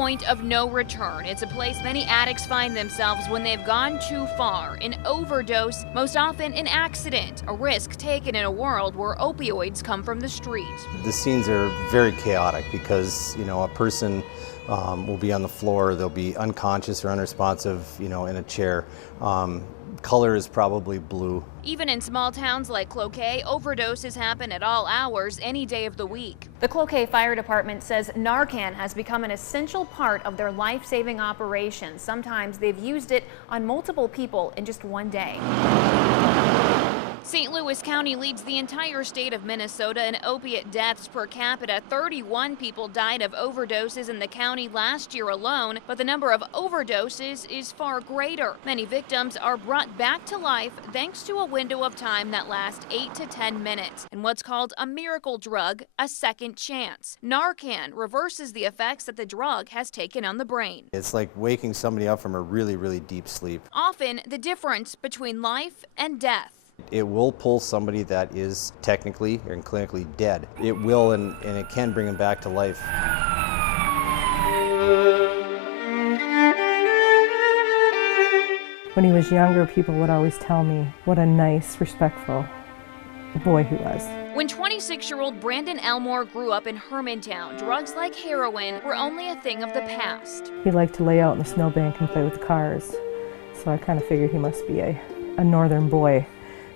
point of no return. It's a place many addicts find themselves when they've gone too far. An overdose, most often an accident, a risk taken in a world where opioids come from the street. The scenes are very chaotic because, a person will be on the floor, they'll be unconscious or unresponsive, in a chair. Color is probably blue. Even in small towns like Cloquet, overdoses happen at all hours, any day of the week. The Cloquet Fire Department says Narcan has become an essential part of their life-saving operations. Sometimes they've used it on multiple people in just one day. St. Louis County leads the entire state of Minnesota in opiate deaths per capita. 31 people died of overdoses in the county last year alone, but the number of overdoses is far greater. Many victims are brought back to life thanks to a window of time that lasts 8 to 10 minutes and what's called a miracle drug, a second chance. Narcan reverses the effects that the drug has taken on the brain. It's like waking somebody up from a really, really deep sleep. Often the difference between life and death. It will pull somebody that is technically and clinically dead. It will, and it can bring them back to life. When he was younger, people would always tell me what a nice, respectful boy he was. When 26-year-old Brandon Elmore grew up in Hermantown, drugs like heroin were only a thing of the past. He liked to lay out in the snowbank and play with the cars, so I kind of figured he must be a northern boy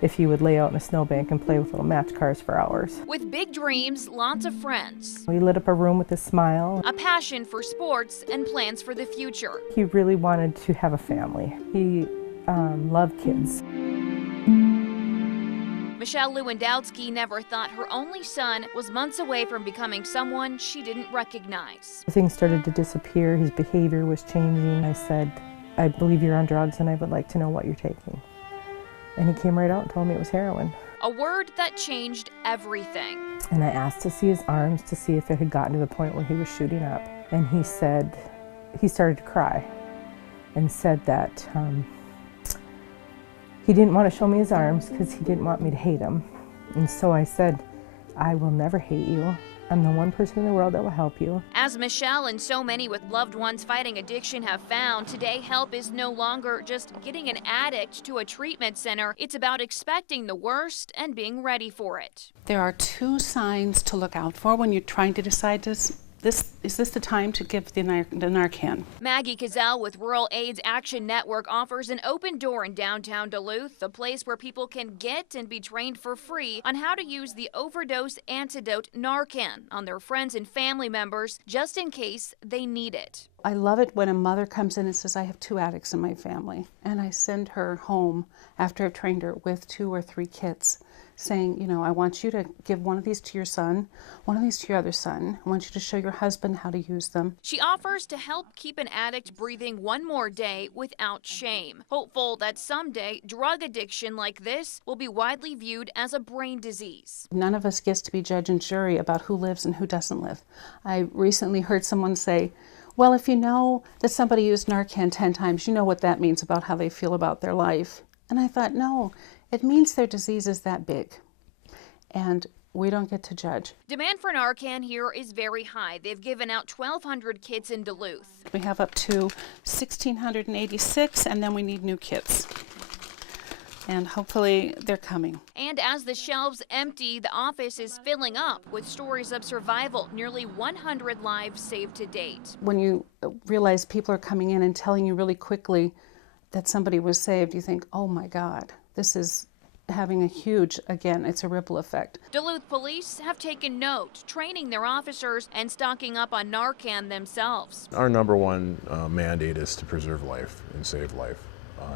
if he would lay out in a snowbank and play with little match cars for hours. With big dreams, lots of friends. He lit up a room with a smile. A passion for sports and plans for the future. He really wanted to have a family. He loved kids. Michelle Lewandowski never thought her only son was months away from becoming someone she didn't recognize. Things started to disappear. His behavior was changing. I said, I believe you're on drugs and I would like to know what you're taking. And he came right out and told me it was heroin. A word that changed everything. And I asked to see his arms to see if it had gotten to the point where he was shooting up. And he said, he started to cry and said that he didn't want to show me his arms because he didn't want me to hate him. And so I said, I will never hate you. I'm the one person in the world that will help you. As Michelle and so many with loved ones fighting addiction have found, today help is no longer just getting an addict to a treatment center. It's about expecting the worst and being ready for it. There are two signs to look out for when you're trying to decide is this the time to give the Narcan? Maggie Cazell with Rural AIDS Action Network offers an open door in downtown Duluth, a place where people can get and be trained for free on how to use the overdose antidote Narcan on their friends and family members just in case they need it. I love it when a mother comes in and says, I have 2 addicts in my family, and I send her home after I've trained her with 2 or 3 kits, saying, I want you to give one of these to your son, one of these to your other son. I want you to show your husband how to use them. She offers to help keep an addict breathing one more day without shame. Hopeful that someday drug addiction like this will be widely viewed as a brain disease. None of us gets to be judge and jury about who lives and who doesn't live. I recently heard someone say, well, if you know that somebody used Narcan 10 times, you know what that means about how they feel about their life. And I thought, no, it means their disease is that big, and we don't get to judge. Demand for Narcan here is very high. They've given out 1,200 kits in Duluth. We have up to 1,686, and then we need new kits. And hopefully they're coming. And as the shelves empty, the office is filling up with stories of survival, nearly 100 lives saved to date. When you realize people are coming in and telling you really quickly that somebody was saved, you think, oh my God, this is having a huge, again, it's a ripple effect. Duluth police have taken note, training their officers and stocking up on Narcan themselves. Our number one mandate is to preserve life and save life.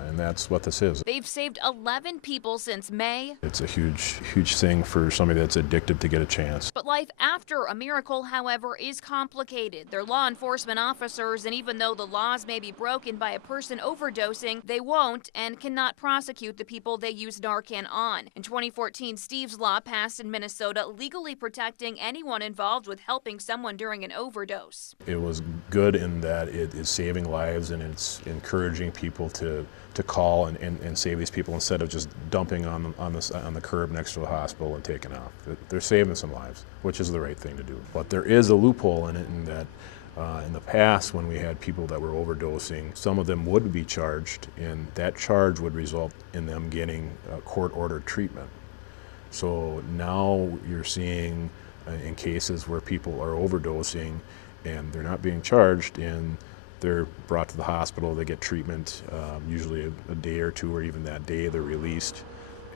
And that's what this is. They've saved 11 people since May. It's a huge, huge thing for somebody that's addicted to get a chance. But life after a miracle, however, is complicated. They're law enforcement officers, and even though the laws may be broken by a person overdosing, they won't and cannot prosecute the people they use Narcan on. In 2014, Steve's Law passed in Minnesota, legally protecting anyone involved with helping someone during an overdose. It was good in that it is saving lives and it's encouraging people to call and save these people instead of just dumping on the curb next to the hospital and taking off. They're saving some lives, which is the right thing to do. But there is a loophole in it in that In the past, when we had people that were overdosing, some of them would be charged, and that charge would result in them getting court-ordered treatment. So now you're seeing in cases where people are overdosing and they're not being charged, and they're brought to the hospital, they get treatment, usually a day or two, or even that day they're released.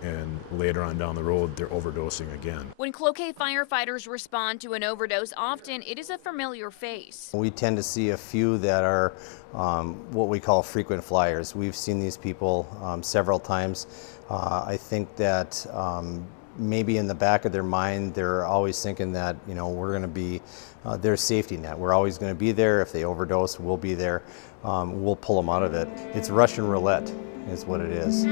And later on down the road, they're overdosing again. When Cloquet firefighters respond to an overdose, often it is a familiar face. We tend to see a few that are what we call frequent flyers. We've seen these people several times. I think that maybe in the back of their mind, they're always thinking that, you know, we're going to be their safety net. We're always going to be there. If they overdose, we'll be there. We'll pull them out of it. It's Russian roulette is what it is.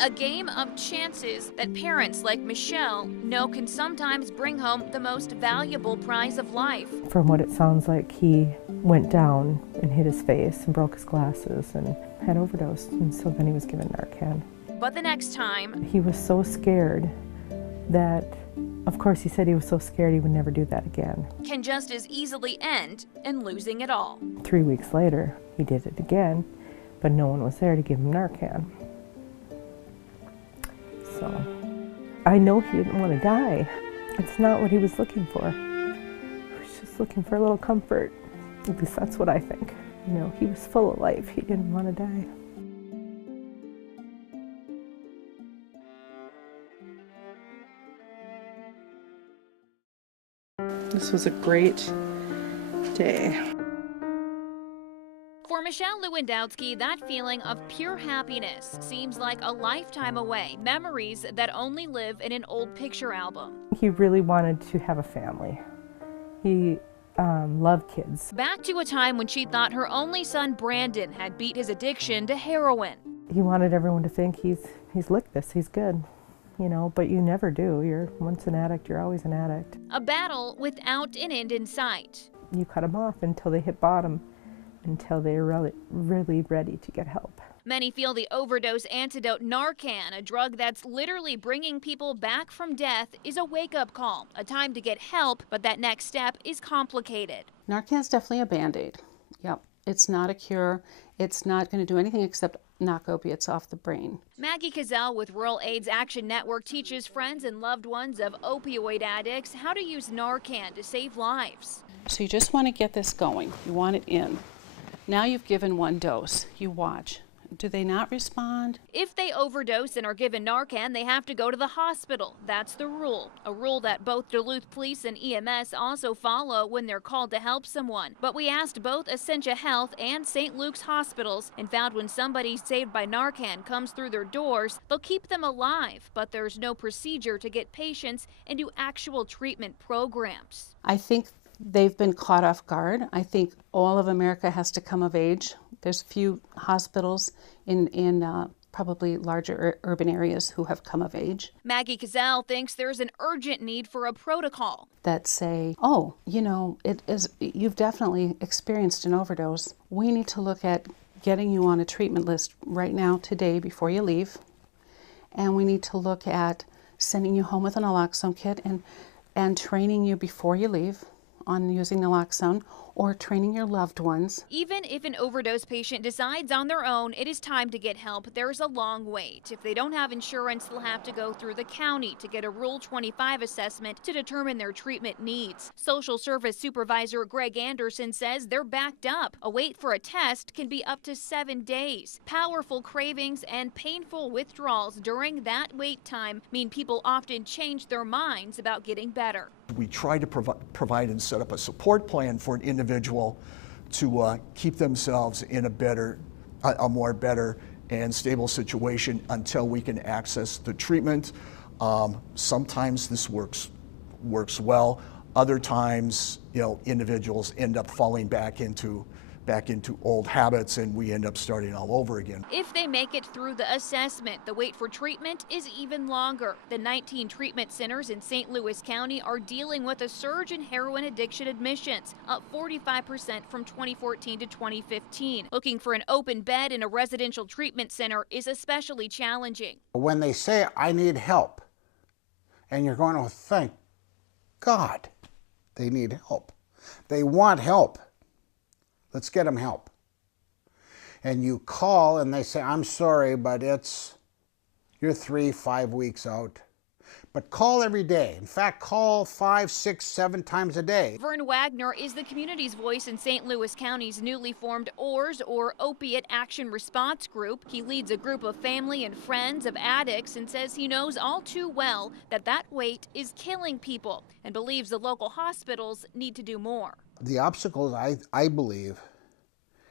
A game of chances that parents like Michelle know can sometimes bring home the most valuable prize of life. From what it sounds like, he went down and hit his face and broke his glasses and had overdosed, and so then he was given Narcan. But the next time, he was so scared that, of course, he said he was so scared he would never do that again. Can just as easily end in losing it all. 3 weeks later, he did it again, but no one was there to give him Narcan. So, I know he didn't want to die. It's not what he was looking for. He was just looking for a little comfort. At least that's what I think. You know, he was full of life. He didn't want to die. This was a great day. For Michelle Lewandowski, that feeling of pure happiness seems like a lifetime away. Memories that only live in an old picture album. He really wanted to have a family. He loved kids. Back to a time when she thought her only son Brandon had beat his addiction to heroin. He wanted everyone to think he's licked this, he's good. You know, but you never do. You're once an addict, you're always an addict. A battle without an end in sight. You cut them off until they hit bottom, until they're really ready to get help. Many feel the overdose antidote Narcan, a drug that's literally bringing people back from death, is a wake-up call, a time to get help, but that next step is complicated. Narcan's definitely a Band-Aid. Yep, it's not a cure. It's not going to do anything except knock opiates off the brain. Maggie Cazell with Rural AIDS Action Network teaches friends and loved ones of opioid addicts how to use Narcan to save lives. So you just want to get this going. You want it in. Now you've given one dose. You watch. Do they not respond? If they overdose and are given Narcan, they have to go to the hospital. That's the rule. A rule that both Duluth Police and EMS also follow when they're called to help someone. But we asked both Essentia Health and St. Luke's hospitals and found when somebody saved by Narcan comes through their doors, they'll keep them alive. But there's no procedure to get patients into actual treatment programs. I think they've been caught off guard. I think all of America has to come of age. There's few hospitals in probably larger urban areas who have come of age. Maggie Cazell thinks there's an urgent need for a protocol that say, oh, you know, you've definitely experienced an overdose. We need to look at getting you on a treatment list right now, today, before you leave. And we need to look at sending you home with an naloxone kit and training you before you leave on using naloxone, or training your loved ones. Even if an overdose patient decides on their own it is time to get help, there's a long wait. If they don't have insurance, they'll have to go through the county to get a Rule 25 assessment to determine their treatment needs. Social Service Supervisor Greg Anderson says they're backed up. A wait for a test can be up to 7 days. Powerful cravings and painful withdrawals during that wait time mean people often change their minds about getting better. We try to provide and set up a support plan for an individual to keep themselves in a more better and stable situation until we can access the treatment. Sometimes this works well. Other times, you know, individuals end up falling back into old habits, and we end up starting all over again. If they make it through the assessment, the wait for treatment is even longer. The 19 treatment centers in St. Louis County are dealing with a surge in heroin addiction admissions, up 45% from 2014 to 2015. Looking for an open bed in a residential treatment center is especially challenging. When they say, I need help, and you're going to thank God They need help. They want help. Let's get them help. And you call and they say, I'm sorry, but you're 3-5 weeks out. But call every day. In fact, call 5, 6, 7 times a day. Vern Wagner is the community's voice in St. Louis County's newly formed OARS, or Opiate Action Response Group. He leads a group of family and friends of addicts and says he knows all too well that weight is killing people and believes the local hospitals need to do more. The obstacle, I believe,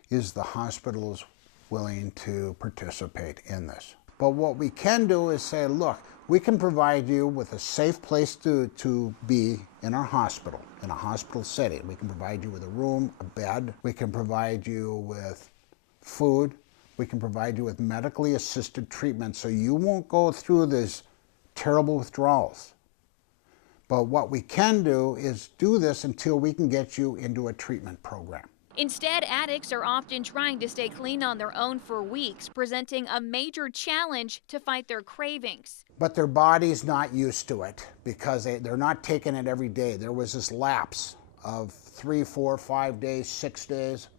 is the hospitals willing to participate in this. But what we can do is say, look, we can provide you with a safe place to be in our hospital, in a hospital setting. We can provide you with a room, a bed. We can provide you with food. We can provide you with medically assisted treatment so you won't go through these terrible withdrawals. But what we can do is do this until we can get you into a treatment program. Instead, addicts are often trying to stay clean on their own for weeks, presenting a major challenge to fight their cravings. But their body's not used to it because they're not taking it every day. There was this lapse of 3, 4, 5 days, 6 days.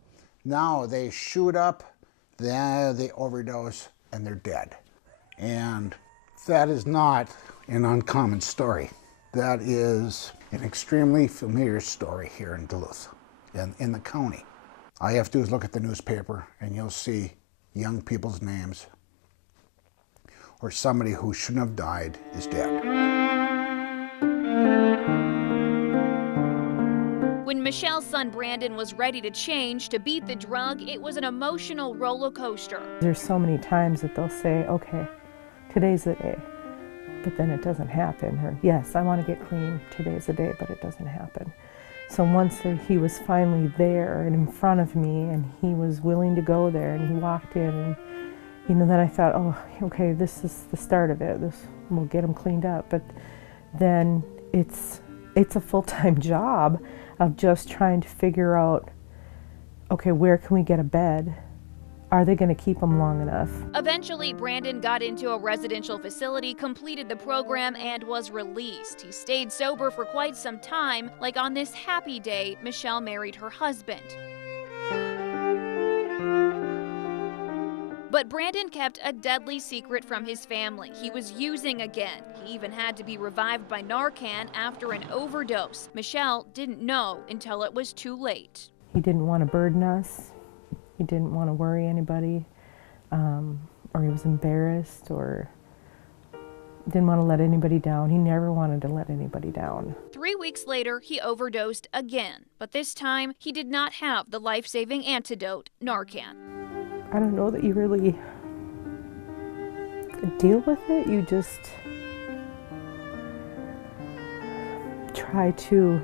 Now they shoot up, then they overdose, and they're dead. And that is not an uncommon story. That is an extremely familiar story here in Duluth, in the county. All you have to do is look at the newspaper and you'll see young people's names, or somebody who shouldn't have died is dead. When Michelle's son Brandon was ready to change, to beat the drug, it was an emotional roller coaster. There's so many times that they'll say, okay, today's the day, but then it doesn't happen. Or, yes, I want to get clean, today's the day, but it doesn't happen. So once he was finally there and in front of me and he was willing to go there and he walked in, and then I thought, oh, okay, this is the start of it. This will get him cleaned up. But then it's a full-time job of just trying to figure out, okay, where can we get a bed? Are they going to keep him long enough? Eventually, Brandon got into a residential facility, completed the program, and was released. He stayed sober for quite some time, like on this happy day Michelle married her husband. But Brandon kept a deadly secret from his family. He was using again. He even had to be revived by Narcan after an overdose. Michelle didn't know until it was too late. He didn't want to burden us. He didn't want to worry anybody, or he was embarrassed, or didn't want to let anybody down. He never wanted to let anybody down. 3 weeks later, he overdosed again, but this time he did not have the life-saving antidote, Narcan. I don't know that you really deal with it. You just try to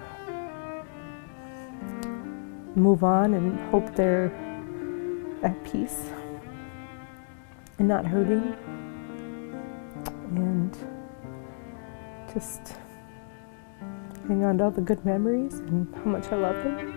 move on and hope they're at peace and not hurting, and just hang on to all the good memories and how much I love them.